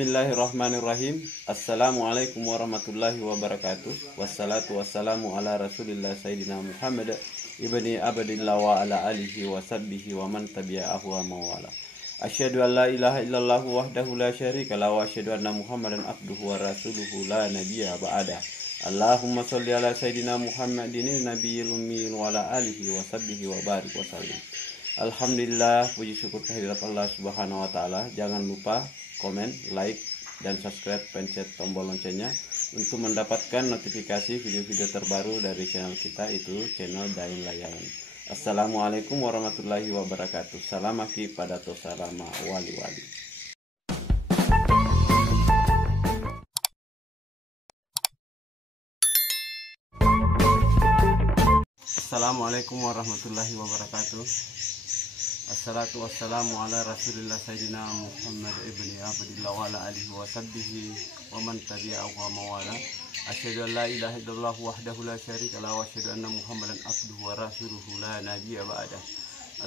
Bismillahirrahmanirrahim. Assalamualaikum warahmatullahi wabarakatuh. Wassalatu wassalamu ala rasulillah sayyidina Muhammad ibni abdillah wa ala alihi wa sahbihi wa man tabi'ahu wa mawala. Asyhadu an la ilaha illallah wahdahu la syarika lahu wa asyhadu anna Muhammadan abduhu wa rasuluhu la nabiyya ba'da. Allahumma sholli ala sayyidina Muhammadin nabiyil ummi wa ala alihi wa sahbihi wa barik wa sallim. Alhamdulillah, puji syukur kehadirat Allah Subhanahu wa taala. Jangan lupa komen, like, dan subscribe, pencet tombol loncengnya untuk mendapatkan notifikasi video-video terbaru dari channel kita, itu channel Dain Layangan. Assalamualaikum warahmatullahi wabarakatuh. Salam aki pada tosarama wali-wali. Assalamualaikum warahmatullahi wabarakatuh. Assalatu wassalamu ala rasulillah sayyidina Muhammad ibni abdillah wa ala alihi wa sahbihi wa man tabi'ahu wa mawala. Asyhadu an la ilaha illallah wahdahu la syarika lahu wa asyhadu anna Muhammadan abduhu wa rasuluhu la nabiyya ba'da.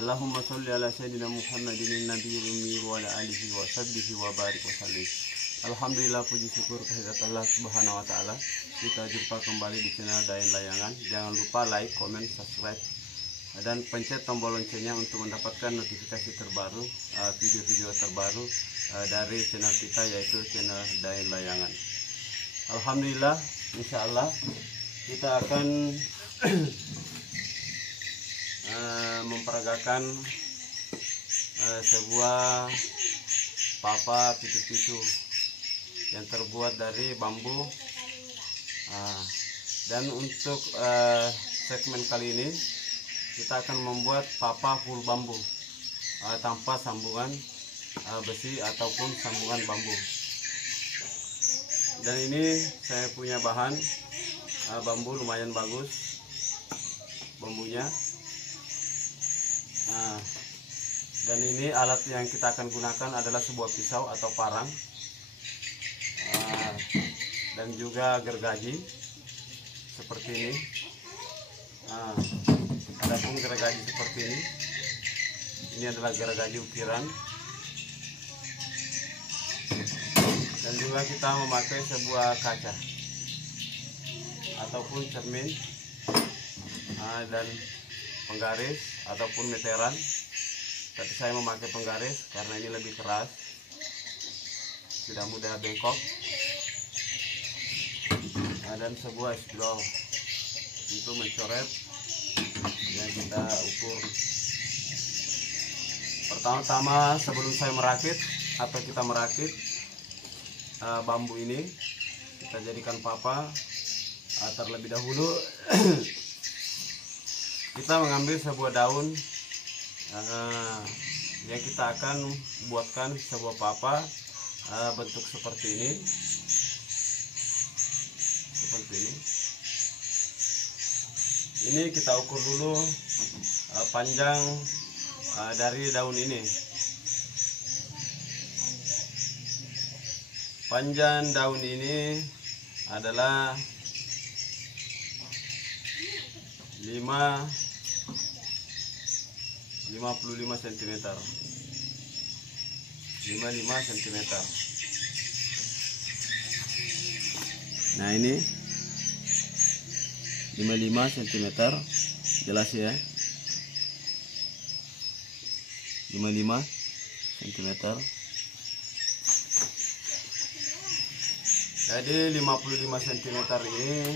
Allahumma sholli ala sayyidina Muhammadin nabiyil ummi wa ala alihi wa sahbihi wa barik wa sallim. Alhamdulillah, puji syukur kehadirat Allah Subhanahu wa taala. Kita jumpa kembali di channel Dain Layangan. Jangan lupa like, comment, subscribe, dan pencet tombol loncengnya untuk mendapatkan notifikasi terbaru, video-video terbaru dari channel kita, yaitu channel Dain Layangan. Alhamdulillah, insya Allah kita akan memperagakan sebuah papa pitu-pitu yang terbuat dari bambu. Dan untuk segmen kali ini kita akan membuat papa full bambu tanpa sambungan besi ataupun sambungan bambu. Dan ini saya punya bahan bambu lumayan bagus bambunya. Dan ini alat yang kita akan gunakan adalah sebuah pisau atau parang, dan juga gergaji seperti ini. Adapun gergaji seperti ini adalah gergaji ukiran. Dan juga kita memakai sebuah kaca ataupun cermin, dan penggaris ataupun meteran. Tapi saya memakai penggaris karena ini lebih keras, tidak mudah bengkok. Dan sebuah spidol untuk mencoret yang kita ukur. Pertama-tama sebelum saya merakit atau kita merakit bambu ini, kita jadikan papa. Terlebih dahulu kita mengambil sebuah daun yang kita akan buatkan sebuah papa bentuk seperti ini. Ini kita ukur dulu panjang dari daun ini. Panjang daun ini adalah 55 cm. 55 cm. Nah, ini 55 cm, jelas ya, 55 cm. Jadi 55 cm ini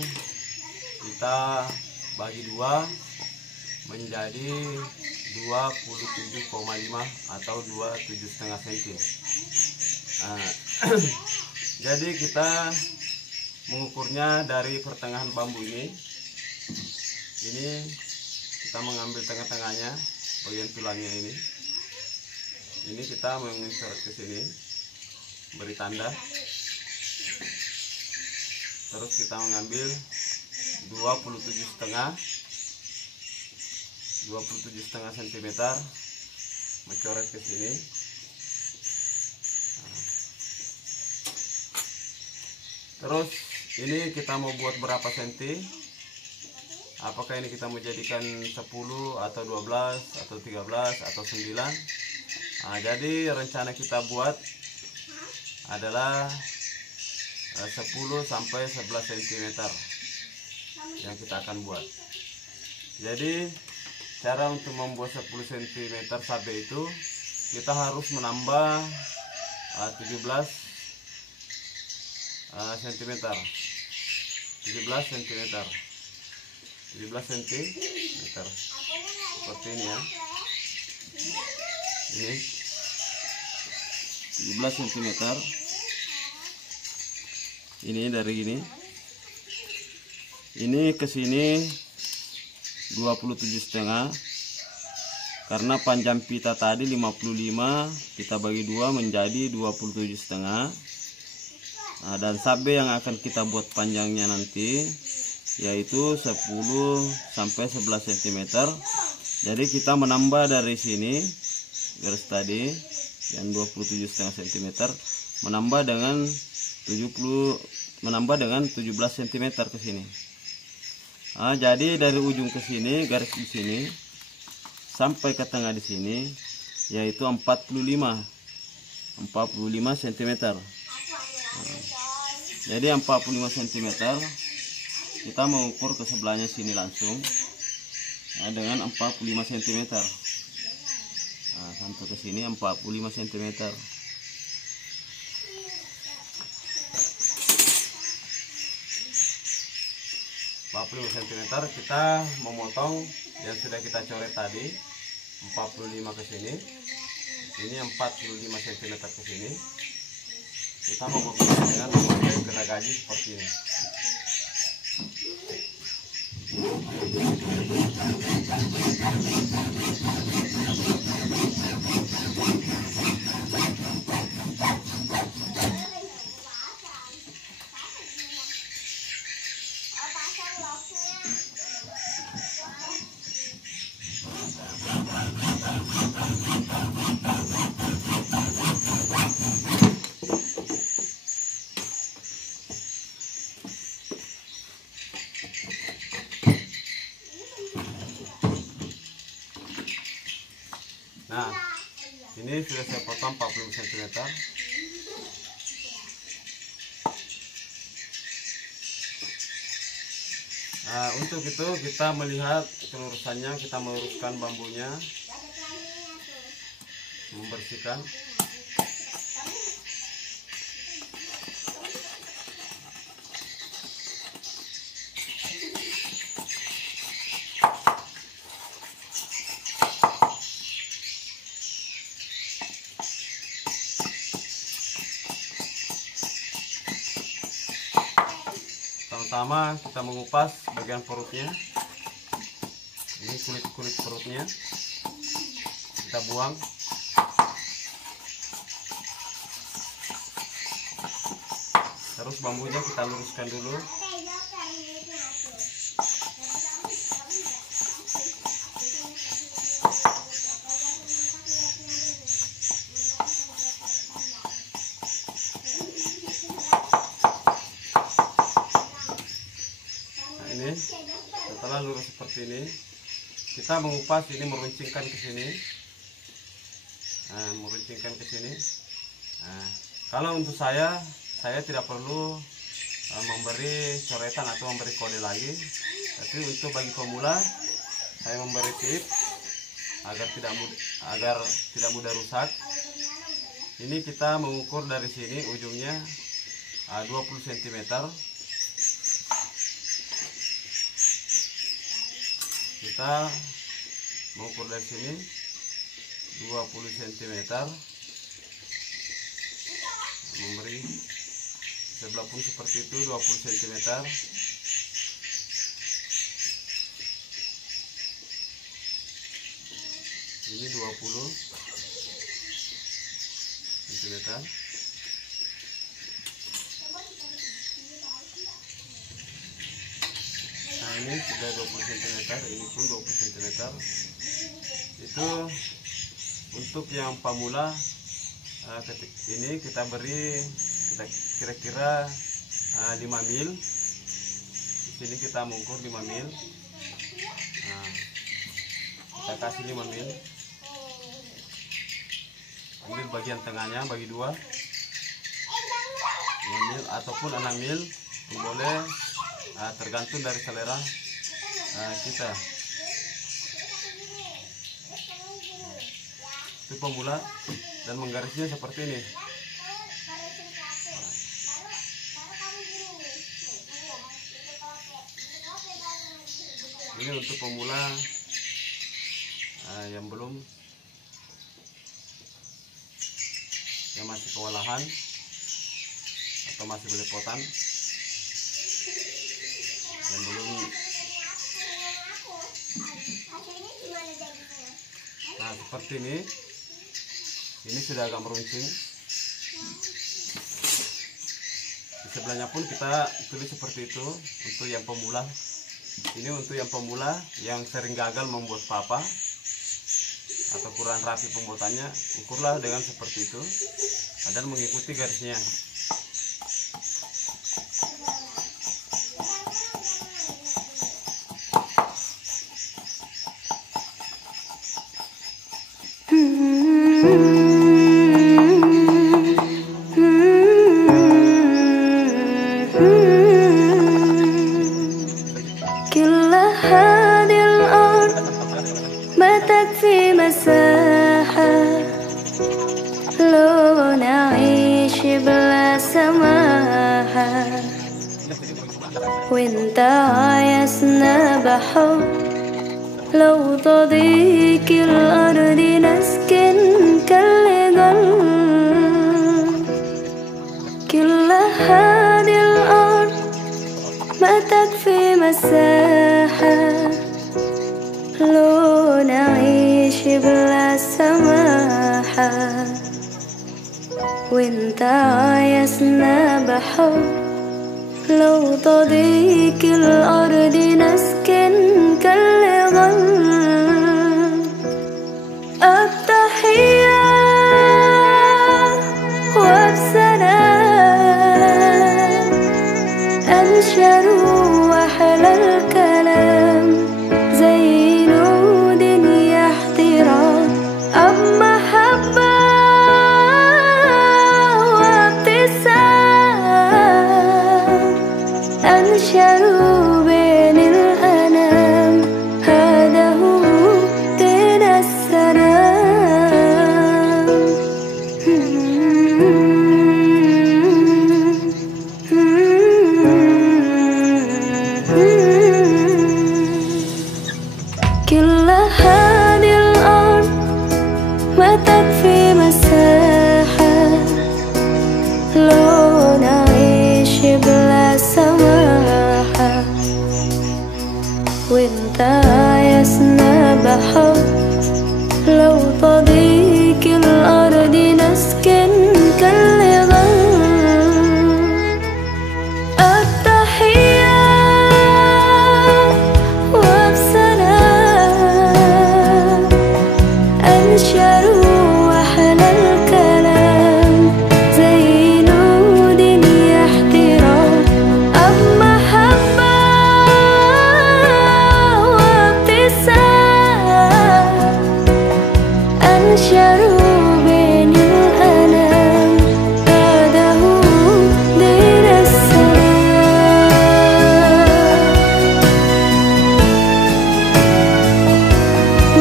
kita bagi dua menjadi 27,5 atau 27,5 cm. Jadi kita mengukurnya dari pertengahan bambu ini kita mengambil tengah-tengahnya, bagian tulangnya ini kita mencoret ke sini, beri tanda. Terus kita mengambil 27,5 cm, mencoret ke sini. Terus ini kita mau buat berapa senti? Apakah ini kita mau jadikan 10 atau 12 atau 13 atau 9? Jadi rencana kita buat adalah 10 sampai 11 cm yang kita akan buat. Jadi cara untuk membuat 10 cm sabit itu kita harus menambah 17 cm 17 cm seperti ini ya. Ini 17 cm. Ini dari ini ke sini 27,5, karena panjang pita tadi 55, kita bagi 2 menjadi 27,5. Nah, dan sabe yang akan kita buat panjangnya nanti yaitu 10 sampai 11 cm. Jadi kita menambah dari sini garis tadi yang 27,5 cm menambah dengan 17 cm ke sini. Nah, jadi dari ujung ke sini garis di sini sampai ke tengah di sini yaitu 45 cm. Nah, jadi 45 cm kita mengukur ke sebelahnya sini langsung dengan 45 cm. Nah, sampai ke sini 45 cm. Kita memotong yang sudah kita coret tadi 45 ke sini, ini 45 cm ke sini. Kita memotong dengan memakai gergaji seperti ini. Nah, ini sudah saya potong 40 cm. Nah, untuk itu kita melihat kelurusannya, kita meluruskan bambunya, membersihkan. Pertama kita mengupas bagian perutnya. Ini kulit perutnya kita buang. Terus bambunya kita luruskan dulu. Ini setelah lurus seperti ini kita mengupas, ini meruncingkan ke sini. Nah, meruncingkan ke sini. Nah, kalau untuk saya tidak perlu memberi coretan atau memberi kode lagi, tapi untuk bagi pemula saya memberi tips agar tidak mudah rusak. Ini kita mengukur dari sini ujungnya 20 cm. Kita mengukur dari sini 20 cm, memberi sebelah pun seperti itu 20 cm. Ini 20 cm. Nah, ini sudah 20 cm, ini pun 20 cm. Itu untuk yang pemula. Ini kita beri kira-kira 5 mil. Di sini kita mengukur 5 mil. Nah, kita kasih 5 mil. Ambil bagian tengahnya, bagi 2. 5 mil ataupun 6 mil boleh, tergantung dari selera kita. Itu pemula, dan menggarisnya seperti ini. Ini untuk pemula yang masih kewalahan atau masih belepotan, yang belum. Nah, seperti ini sudah agak meruncing. Di sebelahnya pun kita tulis seperti itu untuk yang pemula. Ini untuk yang pemula yang sering gagal membuat papa atau kurang rapi pembuatannya, ukurlah dengan seperti itu dan mengikuti garisnya. وانت عايزنا بحب لو تضيق الأرض نسكن كالجل كل هذه الأرض ما تكفي مساحة لو نعيش بلا سماحة وانت عايزنا بحب لو تضيق الأرض نسكن كالغل التحية وبسلام أنشروا أحلى الكلام زي نود احترام أب محبة أنشروا بين الأنام هذا هو دين السلام كل هذه الأرض ما تكفي مساحة لو نعيش بلا سماحة وانت عايزنا بحب لو تضيق الأرض نسكن كالغل التحية وبسلام أنشروا أحلى الكلام زي نود احترام أب محبة أنشروا بين الأنام هذا هو دين السلام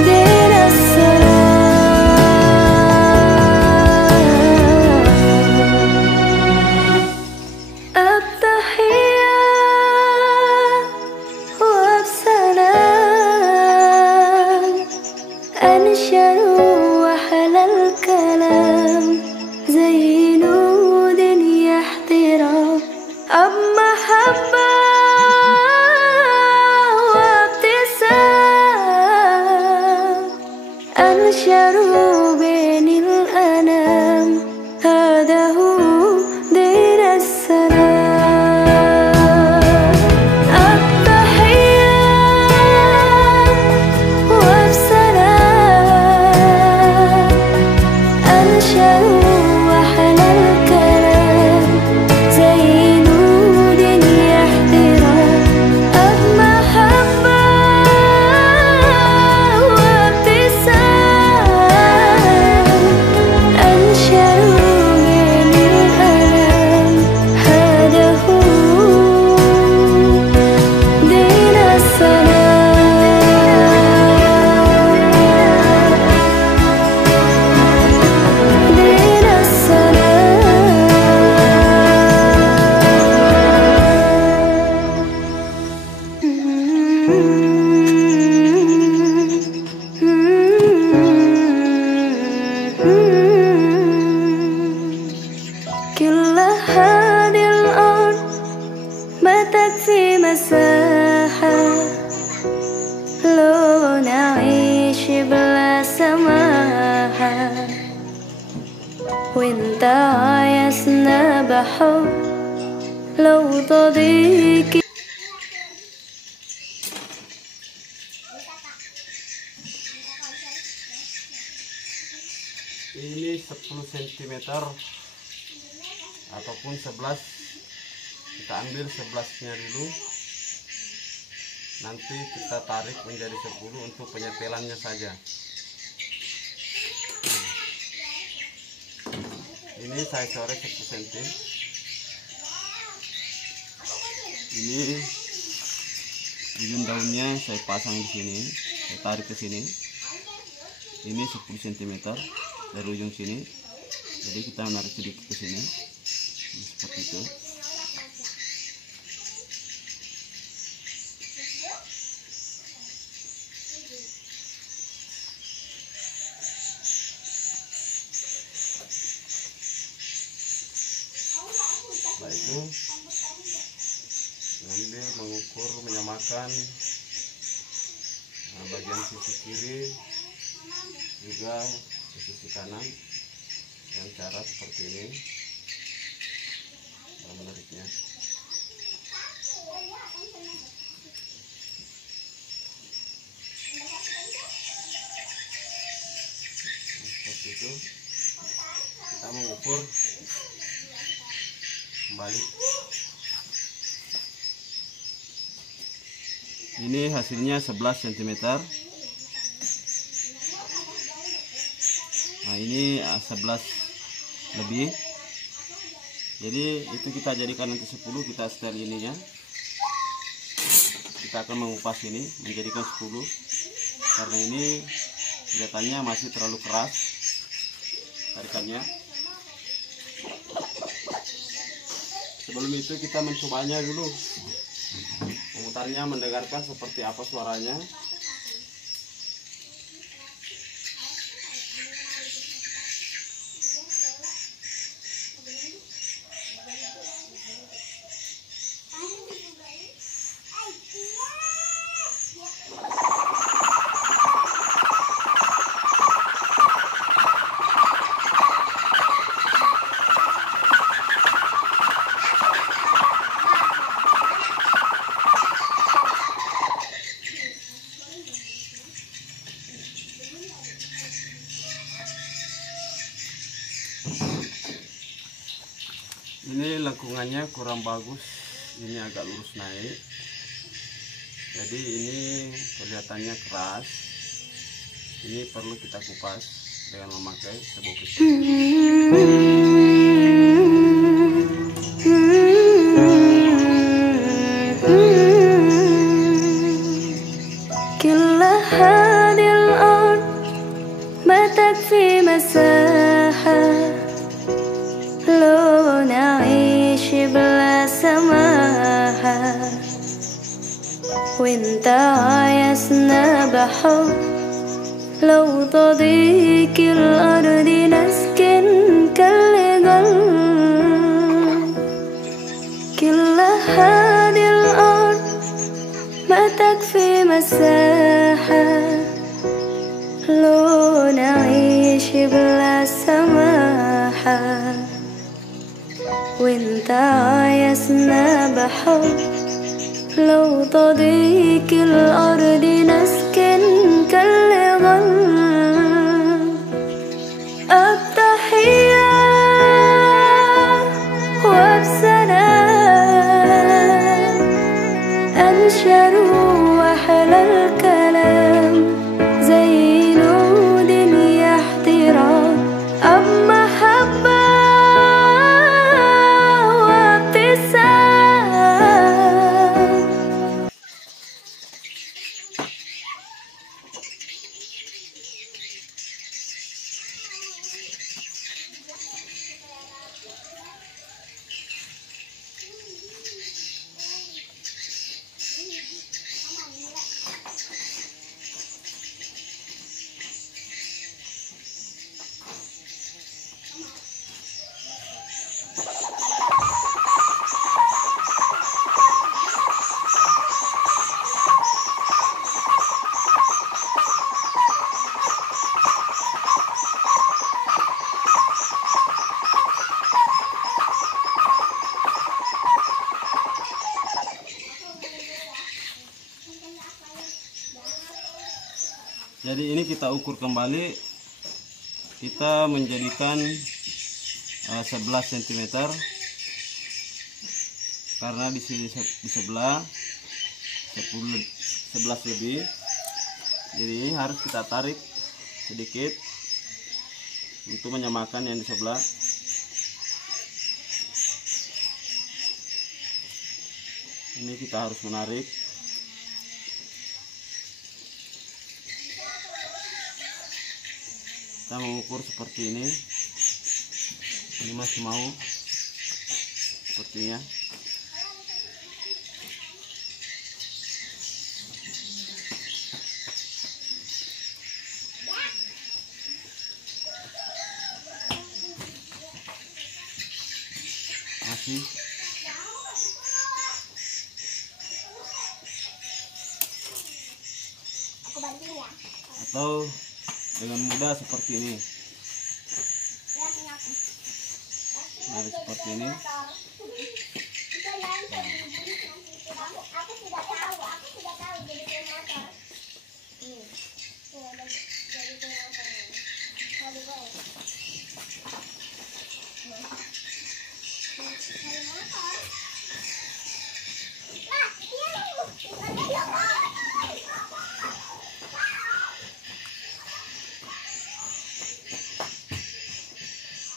دين السلام التحية وبسلام أنشروا أحلى الكلام زي نود احترام أب محبة وابتسام أنشروا بين الأنام هذا هو دين السلام التحية وبسلام أنشروا أحلى الكلام زي نود احترام أب محبة وابتسام لو نعيش بلا سماحة وانت عايزنا بحب لو تضيق. Ini 10 cm ataupun 11, kita ambil 11-nya dulu, nanti kita tarik menjadi 10 untuk penyetelannya saja. Ini saya coret 10 cm. Ini ujung daunnya saya pasang di sini, saya tarik ke sini. Ini 10 cm dari ujung sini, jadi kita menarik sedikit ke sini, seperti itu. Setelah itu mengambil, mengukur, menyamakan bagian sisi kiri juga di sisi kanan dengan cara seperti ini cara menariknya. Seperti itu kita mengukur kembali. Ini hasilnya 11 cm. Nah, ini 11 lebih. Jadi itu kita jadikan nanti 10, kita setel ininya. Kita akan mengupas ini menjadikan 10. Karena ini kelihatannya masih terlalu keras tarikannya. Sebelum itu kita mencobanya dulu, memutarnya, mendengarkan seperti apa suaranya. Ini lengkungannya kurang bagus, ini agak lurus naik, jadi ini kelihatannya keras. Ini perlu kita kupas dengan memakai sebuah pisau. كل هذه الأرض ما تكفي مساحة لو نعيش بلا سماحة وانت عايزنا بحب لو تضيق الأرض نسكن كالجل. كل هذه الأرض ما تكفي مساحة لو نعيش بلا سماحة وانت عايزنا بحب لو تضيق الأرض نسكن كالغل. التحية وبسلام أنشروا أحلى الكلام زي نود يا احترام أب محبة وابتسام. Jadi ini kita ukur kembali, kita menjadikan 11 cm karena di sini di sebelah 11 lebih. Jadi ini harus kita tarik sedikit untuk menyamakan yang di sebelah. Ini kita harus menarik. Kita mengukur seperti ini. Ini masih mau sepertinya. Masih. Atau dengan mudah seperti ini. Nah, seperti ini.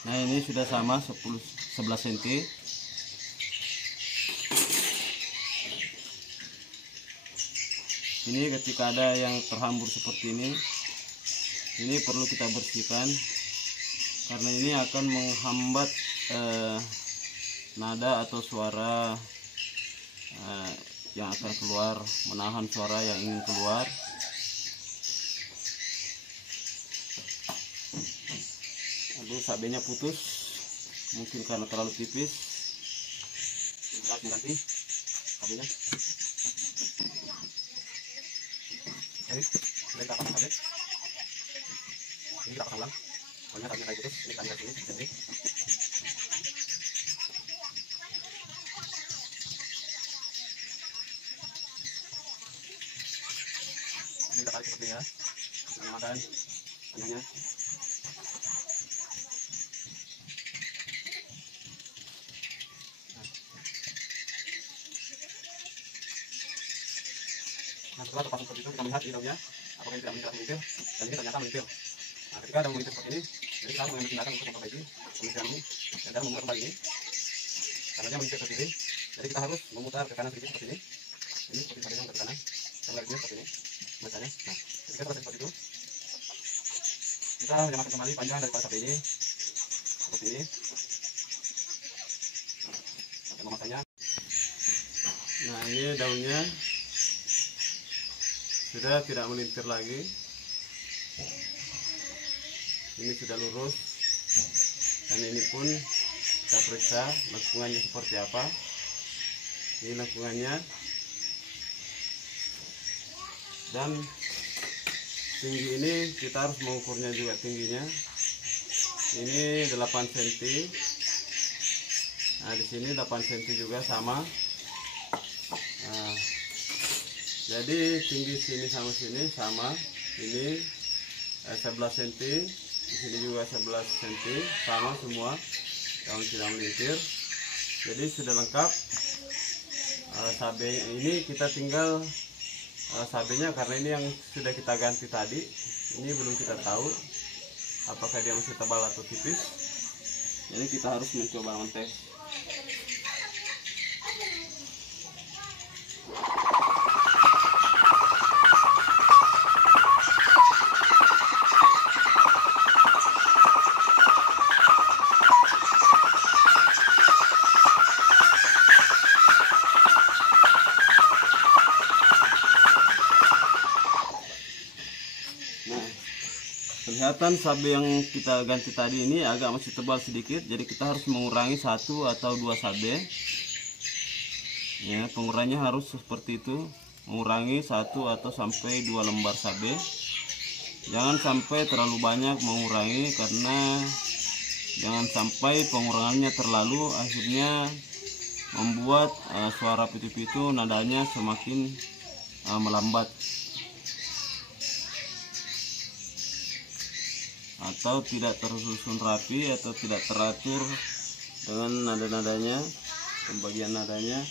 Nah, ini sudah sama 11 cm. Ini ketika ada yang terhambur seperti ini perlu kita bersihkan karena ini akan menghambat nada atau suara yang akan keluar, menahan suara yang ingin keluar. Aduh, sabenya putus, mungkin karena terlalu tipis. Kita ganti sabenya. Ini kita pasang sabe. Ini kita pasang ulang. Pokoknya sabenya kayak putus. Ini kita lihat sini, ganti. Ini kita tarik seperti ya. Menyamakan panjangnya. Nah, setelah terpasang seperti itu, kita melihat di daunnya apakah ini tidak melintir, dan ini ternyata melintir. Nah, ketika ada melintir seperti ini, jadi kita harus mengambil tindakan untuk memperbaiki pelintiran ini dan cara memutar kembali ini. Karena dia melintir ke kiri, jadi kita harus memutar ke kanan sedikit seperti ini. Ini seperti yang ke kanan, dan lagi seperti ini. Bacanya. Nah, ketika proses seperti itu, kita menyamakan kembali panjang daripada sapi ini seperti ini. Dan memasangnya. Nah, ini daunnya sudah tidak melintir lagi. Ini sudah lurus, dan ini pun kita periksa lengkungannya seperti apa. Ini lengkungannya, dan tinggi ini kita harus mengukurnya juga tingginya. Ini 8 cm. Nah, di sini 8 cm juga sama. Nah, jadi tinggi sini sama sini sama. Ini 11 cm, di sini juga 11 cm, sama semua. Daun tidak melintir. Jadi sudah lengkap. Sabe ini kita tinggal sabenya, karena ini yang sudah kita ganti tadi. Ini belum kita tahu apakah dia masih tebal atau tipis. Jadi kita harus mencoba mentes. Kelihatan sabe yang kita ganti tadi ini agak masih tebal sedikit, jadi kita harus mengurangi 1 atau 2 sabe. Ya, pengurangannya harus seperti itu, mengurangi 1 atau sampai 2 lembar sabe. Jangan sampai terlalu banyak mengurangi, karena jangan sampai pengurangannya terlalu akhirnya membuat suara pitu-pitu nadanya semakin melambat. atau tidak tersusun rapi atau tidak teratur dengan nada-nadanya, pembagian nadanya.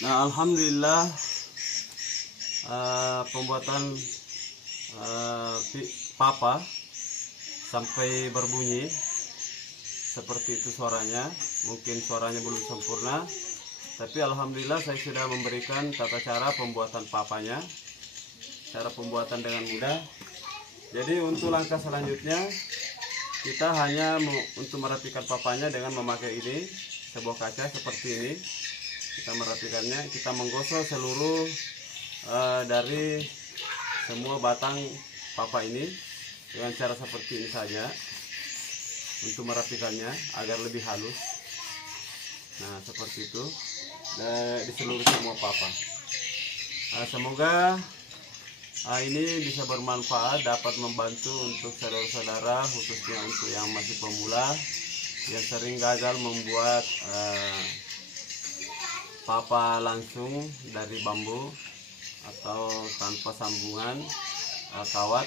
Nah, alhamdulillah pembuatan papa sampai berbunyi seperti itu suaranya. Mungkin suaranya belum sempurna, tapi alhamdulillah saya sudah memberikan tata cara pembuatan papanya, cara pembuatan dengan mudah. Jadi untuk langkah selanjutnya kita hanya untuk merapikan papanya dengan memakai ini, sebuah kaca seperti ini. Kita merapikannya, kita menggosok seluruh dari semua batang papa ini dengan cara seperti ini saja untuk merapikannya agar lebih halus. Nah, seperti itu di seluruh semua papa. Semoga ini bisa bermanfaat, dapat membantu untuk saudara-saudara, khususnya untuk yang masih pemula yang sering gagal membuat papa langsung dari bambu atau tanpa sambungan kawat.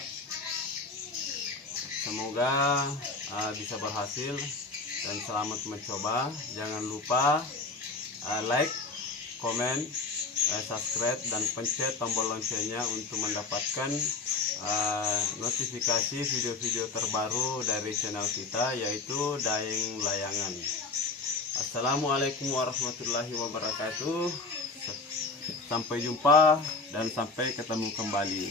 Semoga bisa berhasil dan selamat mencoba. Jangan lupa like, komen, subscribe dan pencet tombol loncengnya untuk mendapatkan notifikasi video-video terbaru dari channel kita, yaitu Daeng Layangan. Assalamualaikum warahmatullahi wabarakatuh. Sampai jumpa dan sampai ketemu kembali.